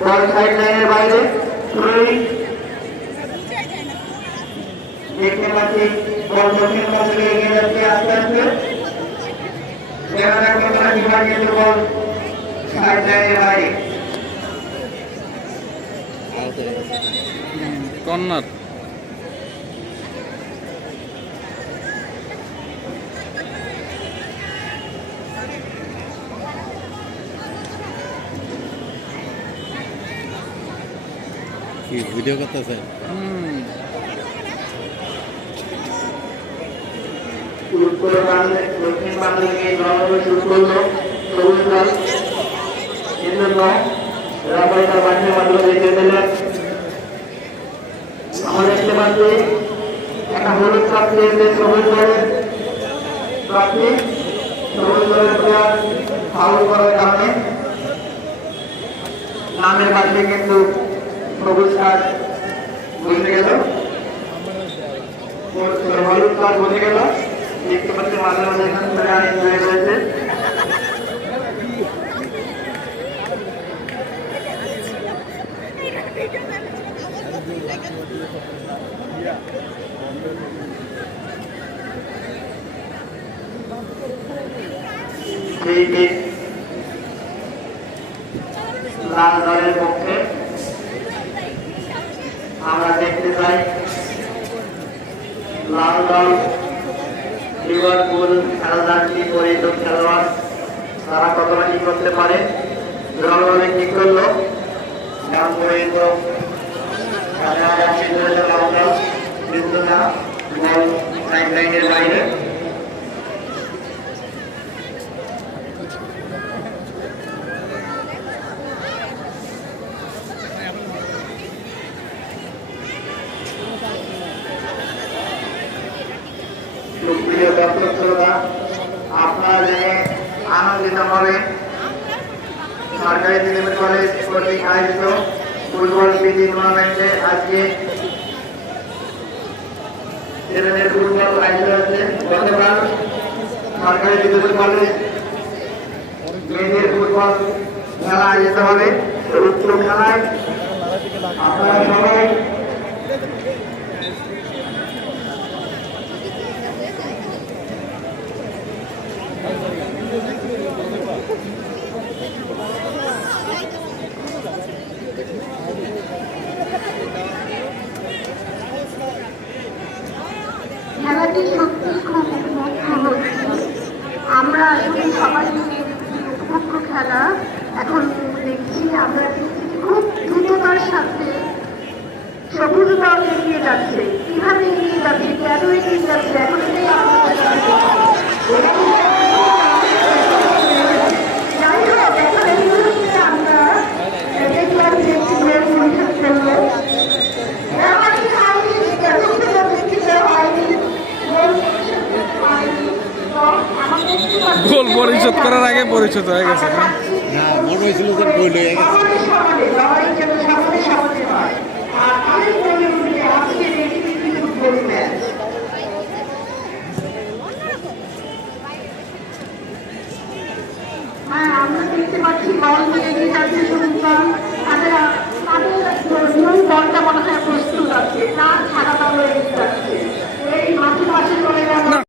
বল side লাইনের বাইরে three দেখতে পাচ্ছি বল দক্ষিণ পাশ থেকে এগিয়ে যাচ্ছে আস্তে আস্তে সেখানে কোনো ডিভাইড কিন্তু বল সাইড লাইনের বাইরে কর্নার কি ভিডিও করতেছেন? দক্ষিণ বাংলা থেকে শুরু করলো সবুজ দল রাবাইটা বাহিনীর মাধ্যমে দেখে দিলেন আমরা দেখতে পাচ্ছি একটা হলুদ কাপ দিয়েছে সবুজ দলের প্রার্থী সবুজ দলের প্লেয়ার ফাউল করার কারণে নামের পাশে কিন্তু সবুজ কার্ড বসে গেল হলুদ কার্ড বসে গেল দেখতে পাচ্ছি মাঝে মাঝে এখান থেকে আইন হয়ে রয়েছে লাল দলের পক্ষে আমরা দেখতে চাই লাল দল লিভারপুল খেলাদারটি পরিচিত খেলোয়াড় তারা কতটা কি করতে পারে জলভাবে কি করলো এখন পরিচিত সাইড লাইনের বাইরে সুপ্রিয় দর্শক শ্রোতা আপনারা জেনে আনন্দিত হবে সরকারি মেডিকেল কলেজ কর্তৃক আয়োজিত ফুটবল প্রীতি টুর্নামেন্টে আজকে ছেলেদের ফুটবল আয়োজিত হচ্ছে গতকাল সরকারি মেডিকেল কলেজ মেয়েদের ফুটবল খেলা আয়োজিত হবে উক্ত খেলায় আপনারা সবাই খেলাটি সত্যি খুব উপভোগ্য হচ্ছে আমরা আসলে সবাই মিলে উপভোগ্য খেলা এখন দেখছি আমরা দেখছি খুব দ্রুততার সাথে সবুজ দল এগিয়ে যাচ্ছে কিভাবে এগিয়ে যাচ্ছে কেন এগিয়ে যাচ্ছে এখন যাই হোক এখন এইগুলো নিয়ে আমরা দেখলাম যে একটি মেয়ের পরিষদ করলো গোল পরিশোধ করার আগে পরিশোধ হয়ে গেছে না মনে হয়েছিল যে গোল হয়ে গেছে। হ্যাঁ আমরা দেখতে পাচ্ছি বল নিয়ে এগিয়ে যাচ্ছে সুন্দর তাদের মূল দলটা মনে হয় প্রস্তুত আছে না সারা দল এগিয়ে যাচ্ছে এই মাঝে মাঝে